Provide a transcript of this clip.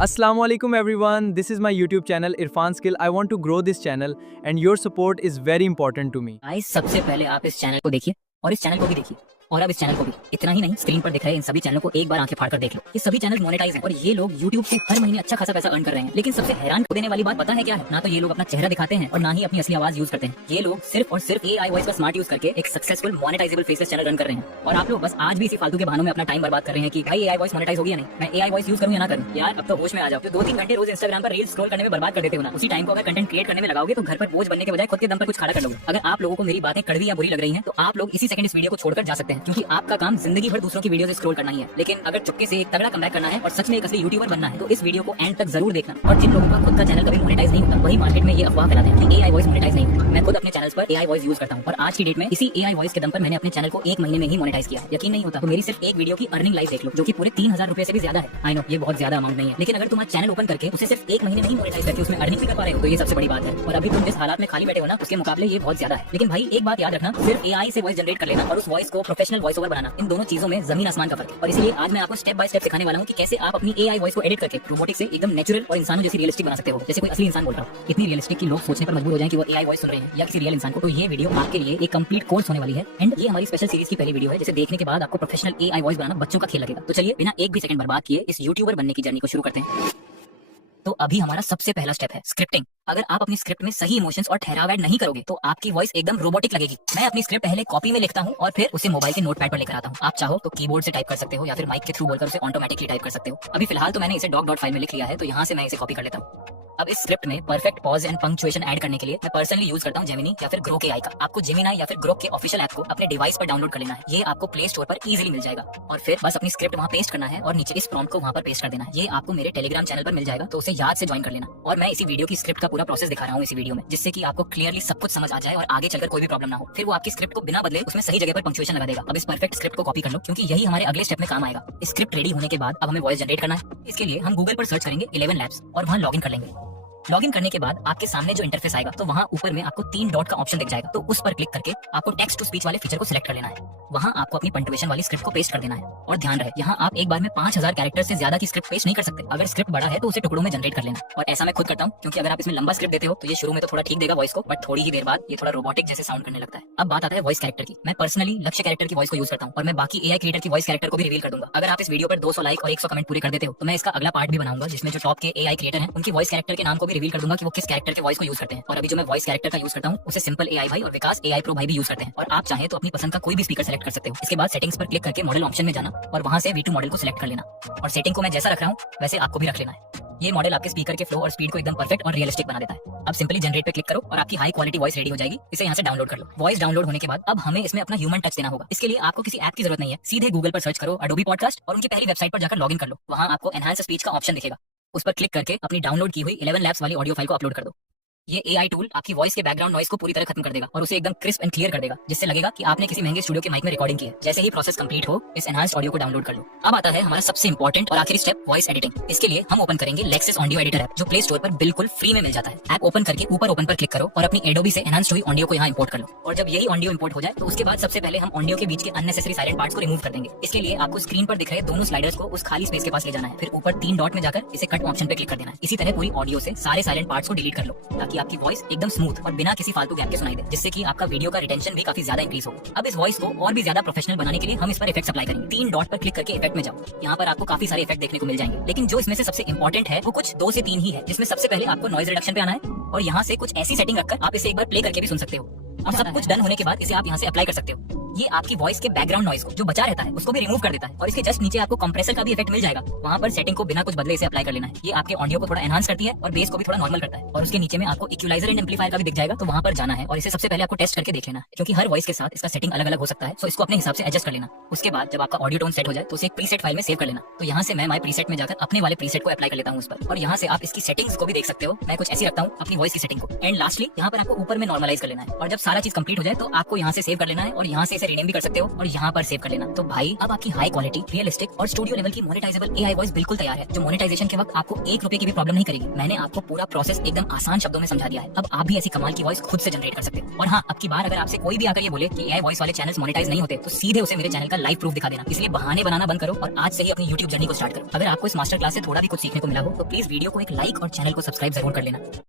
Assalamualaikum everyone, this is my YouTube channel Irfan Skill. I want to grow this channel and your support is very important to me. Guys सबसे पहले आप इस channel को देखिए और इस channel को भी देखिए और अब इस चैनल को भी। इतना ही नहीं, स्क्रीन पर दिख रहे इन सभी चैनलों को एक बार आंखें फाड़कर देख लो। ये सभी चैनल मोनेटाइज हैं और ये लोग YouTube से हर महीने अच्छा खासा पैसा अर्न कर रहे हैं। लेकिन सबसे हैरान देने वाली बात पता है क्या है? ना तो ये लोग अपना चेहरा दिखाते हैं और ना ही अपनी असली आवाज यूज करते हैं। ये लोग सिर्फ और सिर्फ AI वॉइस का स्मार्ट यूज करके एक successful monetisable faceless channel run कर रहे हैं। और आप लोग बस आज भी इसी फालतू के बहानों में अपना टाइम बर्बाद कर रहे हैं कि भाई AI वॉइस मोनेटाइज होगी या नहीं, मैं AI वॉइस यूज करूं या ना करूं। यार अब तो होश में आ जाओ। 2-3 घंटे रोज इंस्टाग्राम पर रील स्क्रॉल करने में बर्बाद कर देते हो ना, उसी टाइम को अगर कंटेंट क्रिएट करने में लगाओगे तो घर पर बोझ बनने के बजाय खुद के दम पर कुछ खड़ा कर लोगे। अगर आप लोगों को मेरी बातें कड़वी या बुरी लग रही हैं तो आप लोग इसी सेकंड इस वीडियो को छोड़कर जा सकते हैं, क्योंकि आपका काम जिंदगी भर दूसरों की वीडियो से स्क्रॉल करना ही है। लेकिन अगर चुपके से एक तगड़ा कमबैक करना है और सच में एक असली यूट्यूबर बनना है तो इस वीडियो को एंड तक जरूर देखना। और जिन लोगों का खुद का चैनल कभी मोनेटाइज नहीं होता वही मार्केट में ये अफवाह फैलाते हैं कि AI वॉइस मोनेटाइज नहीं होता। मैं खुद अपने चैनल्स पर AI वॉइस यूज करता हूं और आज की डेट में इसी AI वॉइस के दम पर मैंने अपने चैनल को 1 महीने में ही मोनेटाइज किया। यकीन नहीं होता तो मेरी सिर्फ एक वीडियो की अर्निंग लाइफ देख लो, जो कि पूरे 3000 रुपए से भी ज्यादा है। आई नो ये बहुत ज्यादा अमाउंट नहीं है, लेकिन अगर तुम आज चैनल ओपन करके उसे सिर्फ 1 महीने में ही मोनेटाइज करके उसमें अर्निंग भी कर पा रहे हो तो ये सबसे बड़ी बात है। और अभी तुम जिस हालात में खाली बैठे हो ना, उसके मुकाबले ये बहुत ज्यादा है। लेकिन भाई एक बात याद रखना, सिर्फ AI से वॉइस जनरेट कर लेना और उस वॉइस को प्रोफेशनल वॉइस ओवर बनाना, इन दोनों चीजों में जमीन आसमान का फर्क है। और इसलिए आज मैं आपको स्टेप बाय स्टेप सिखाने वाला हूं कि कैसे आप अपनी AI वॉइस को एडिट करके रोबोटिक से एकदम नेचुरल और इंसानों जैसी रियलिस्टिक बना सकते हो, जैसे कोई असली इंसान बोल रहा हो। इतनी रियलिस्टिक कि लोग सोचने पर मजबूर हो जाएं कि वो AI वॉइस सुन रहे हैं या किसी रियल इंसान को। तो ये वीडियो आपके लिए एक कंप्लीट कोर्स होने वाली है एंड ये हमारी स्पेशल सीरीज की पहली वीडियो है, जिसे देखने के बाद आपको प्रोफेशनल AI वॉइस बनाना बच्चों का खेल लगेगा। तो चलिए बिना एक भी सेकंड बर्बाद किए इस यूट्यूबर बनने की जर्नी को शुरू करते हैं। तो अभी हमारा सबसे पहला स्टेप है स्क्रिप्टिंग। अगर आप अपनी स्क्रिप्ट में सही इमोशंस और ठहराव ऐड नहीं करोगे तो आपकी वॉइस एकदम रोबोटिक लगेगी। मैं अपनी स्क्रिप्ट पहले कॉपी में लिखता हूं और फिर उसे मोबाइल के नोटपैड पर लेकर आता हूं। आप चाहो तो कीबोर्ड से टाइप कर सकते हो या फिर माइक के थ्रू बोलकर उसे ऑटोमेटिकली टाइप कर सकते हो। अभी फिलहाल तो मैंने इसे डॉट फाइल में लिख लिया है, तो यहाँ से मैं इसे कॉपी कर लेता हूँ। अब इस स्क्रिप्ट में perfect pause and punctuation add करने के लिए मैं पर्सनली यूज करता हूं जेमिनी या फिर ग्रोक AI का। आपको जेमिनी या फिर ग्रोक के ऑफिशियल ऐप को अपने डिवाइस पर डाउनलोड कर लेना है। ये आपको प्ले स्टोर पर इजीली मिल जाएगा और फिर बस अपनी स्क्रिप्ट वहां पेस्ट करना है और नीचे इस प्रॉम्प्ट को वहां पर पेस्ट कर देना है। ये आपको मेरे टेलीग्राम चैनल पर मिल जाएगा, तो उसे याद से ज्वाइन कर लेना। और मैं इसी वीडियो की स्क्रिप्ट का पूरा प्रोसेस दिखा रहा हूँ इसी वीडियो में, जिससे कि आपको क्लियरली सब कुछ समझ आ जाए और आगे चलकर कोई भी प्रॉब्लम ना हो। फिर वो आपकी स्क्रिप्ट को बिना बदले उसमें सही जगह पर पंक्चुएशन लगा देगा। अब इस परफेक्ट स्क्रिप्ट को कॉपी कर लो, क्योंकि यही हमारे अगले स्टेप में काम आएगा। स्क्रिप्ट रेडी होने के बाद अब हमें वॉइस जनरेट करना है। इसके लिए हम गूगल पर सर्च करेंगे 11 लैब्स और वहां लॉगिन कर लेंगे। लॉगिन करने के बाद आपके सामने जो इंटरफेस आएगा तो वहां ऊपर में आपको 3 डॉट का ऑप्शन दिख जाएगा, तो उस पर क्लिक करके आपको टेक्स्ट टू स्पीच वाले फीचर को सिलेक्ट कर लेना है। वहां आपको अपनी पंक्चुएशन वाली स्क्रिप्ट को पेस्ट कर देना है। और ध्यान रहे, यहाँ आप एक बार में 5000 कैरेक्टर से ज्यादा की स्क्रिप्ट पेस्ट नहीं कर सकते। अगर स्क्रिप्ट बड़ा है तो उसे टुकड़ों में जनरेट कर लेना। और ऐसा मैं खुद करता हूँ, क्योंकि अगर आप इसमें लंबा स्क्रिप्ट देते हो तो ये शुरू में तो थोड़ा ठीक देगा वॉइस को, बट थोड़ी ही देर बाद ये थोड़ा रोबोटिक जैसे साउंड करने लगता है। अब बात आता है वॉइस कैरेक्टर की। मैं पर्सनली लक्ष्य कैरेक्टर की वॉइस को यूज करता हूँ और मैं बाकी AI क्रिएटर की वॉइस कैरेक्टर को भी रिवील कर दूंगा। अगर आप इस वीडियो पर 200 लाइक और 100 कमेंट पूरे कर देते हो तो मैं इसका अगला पार्ट भी बनाऊंगा, जिसमें जो टॉप के AI क्रिएटर हैं उनकी वॉइस कैरेक्टर के नाम को भी रिवील कर दूंगा कि वो किस कैरेक्टर के वॉइस को यूज करते हैं। और अभी जो मैं वॉइस कैरेक्टर का यूज करता हूँ उसे सिंपल AI भाई और विकास AI प्रो भाई भी यूज करते हैं। और आप चाहे तो अपनी पसंद का कोई भी स्पीकर सेलेक्ट कर सकते हो। इसके बाद सेटिंग्स पर क्लिक करके मॉडल ऑप्शन में जाना और वहां से V2 मॉडल को सिलेक्ट कर लेना। और सेटिंग को मैं जैसा रख रहा हूँ वैसे आपको भी रख लेना है। ये मॉडल आपके स्पीकर के फ्लो और स्पीड को एकदम परफेक्ट और रियलिस्टिक बना देता है। अब सिंपली जनरेट पे क्लिक करो और आपकी हाई क्वालिटी वॉइस रेडी हो जाएगी। इसे यहाँ से डाउनलोड कर लो। वॉइस डाउनलोड होने के बाद अब हमें इसमें अपना ह्यूमन टच देना होगा। इसके लिए आपको किसी ऐप की जरूरत नहीं है, सीधे गूगल पर सर्च करो Adobe पॉडकास्ट और उनकी पहली वेबसाइट पर जाकर लॉगिन कर लो। वहाँ आपको एनहांस स्पीच का ऑप्शन दिखेगा, उस पर क्लिक करके अपनी डाउनलोड की हुई 11 लैब्स वाली ऑडियो फाइल को अपलोड कर दो। ये AI टूल आपकी वॉइस के बैकग्राउंड नॉइस को पूरी तरह खत्म कर देगा और उसे एकदम क्रिस्प एंड क्लियर कर देगा, जिससे लगेगा कि आपने किसी महंगे स्टूडियो के माइक में रिकॉर्डिंग की है। जैसे ही प्रोसेस कंप्लीट हो, इस एनहांस्ड ऑडियो को डाउनलोड कर लो। अब आता है हमारा सबसे इंपॉर्टेंट और आखिरी स्टेप, वॉइस एडिटिंग। इसके लिए हम ओपन करेंगे लेक्सिस ऑडियो एडिटर ऐप, जो प्ले स्टोर पर बिल्कुल फ्री में मिल जाता है। ऐप ओपन करके ऊपर ओपन पर क्लिक करो और अपनी एडोबी से एनहांस्ड हुई ऑडियो को यहाँ इंपोर्ट कर लो। और जब यही ऑडियो इंपोर्ट हो जाए तो उसके बाद सबसे पहले हम ऑडियो के बीच के अननेसेसरी साइलेंट पार्ट्स को रिमूव कर देंगे। इसके लिए आपको स्क्रीन पर दिख रहे दोनों स्लाइडर्स को उस खाली स्पेस के पास ले जाना है, फिर ऊपर 3 डॉट में जाकर इसे कट ऑप्शन पे क्लिक कर देना है। इसी तरह पूरी ऑडियो से सारे साइलेंट पार्ट्स को डिलीट कर लो, ताकि आपकी वॉइस एकदम स्मूथ और बिना किसी फालतू गैप के सुनाई दे, जिससे कि आपका वीडियो का रिटेंशन भी काफी ज्यादा इंक्रीज हो। अब इस वॉइस को और भी ज्यादा प्रोफेशनल बनाने के लिए हम इस पर इफेक्ट्स अप्लाई करेंगे। 3 डॉट पर क्लिक करके इफेक्ट में जाओ। यहाँ पर आपको काफी सारे इफेक्ट देखने को मिल जाएंगे, लेकिन जो इसमें से सबसे इंपॉर्टेंट है वो कुछ 2 से 3 ही है, जिसमें सबसे पहले आपको नॉइज रिडक्शन पे आना है और यहाँ से कुछ ऐसी सेटिंग रखकर आप इसे एक बार प्ले करके भी सुन सकते हो। अब सब कुछ डन होने के बाद इसे आप यहाँ से अप्लाई कर सकते हो। ये आपकी वॉइस के बैकग्राउंड नॉइज को जो बचा रहता है उसको भी रिमूव कर देता है। और इसके जस्ट नीचे आपको कंप्रेसर का भी इफेक्ट मिल जाएगा, वहाँ पर सेटिंग को बिना कुछ बदले इसे अप्लाई कर लेना है। ये आपके ऑडियो को थोड़ा एनहांस करती है और बेस को भी थोड़ा नॉर्मल करता है। और उसके नीचे में आपको इक्वलाइजर एंड एम्पलीफायर का भी दिख जाएगा, तो वहाँ पर जाना है और इसे सबसे पहले आपको टेस्ट करके देख लेना है, क्योंकि हर वॉइस के साथ इसका सेटिंग अलग अलग हो सकता है। सो इसको अपने हिसाब से एडजस्ट कर लेना। उसके बाद जब आपका ऑडियो टोन सेट हो जाए तो उसे एक प्रीसेट फाइल में सेव कर लेना। तो यहाँ से मैं माय प्रीसेट में जाकर अपने वाले प्रीसेट को अप्लाई कर लेता हूँ उस पर, और यहाँ से आप इसकी सेटिंग्स को भी देख सकते हो। मैं कुछ ऐसी रखता हूँ अपनी वॉइस की सेटिंग को। एंड लास्टली यहाँ पर आपको ऊपर में नॉर्मलाइज कर लेना है। और जब सारा चीज कंप्लीट हो जाए तो आपको यहाँ से सेव कर लेना है और यहाँ से इसे रीनेम भी कर सकते हो और यहाँ पर सेव कर लेना। तो भाई अब आपकी हाई क्वालिटी, रियलिस्टिक और स्टूडियो लेवल की मोनेटाइजेबल एआई वॉइस बिल्कुल तैयार है, जो मोनेटाइजेशन के वक्त आपको 1 रुपए की भी प्रॉब्लम नहीं करेगी। मैंने आपको पूरा प्रोसेस एकदम आसान शब्दों में समझा दिया है। अब आप भी ऐसी कमाल की वॉइस खुद से जनरेट कर सकते हो। और हाँ, अब की बार अगर आपसे कोई भी आकर ये बोले कि एआई वॉइस वाले चैनल्स मोनेटाइज नहीं होते, तो सीधे उसे मेरे चैनल का लाइव प्रूफ दिखा देना। इसलिए बहाने बनाना बंद करो और आज से ही अपनी यूट्यूब जर्नी को स्टार्ट करो। अगर आपको इस मास्टर क्लास से थोड़ा भी कुछ सीखने को मिला हो तो प्लीज वीडियो को एक लाइक और चैनल को सब्सक्राइब जरूर कर लेना।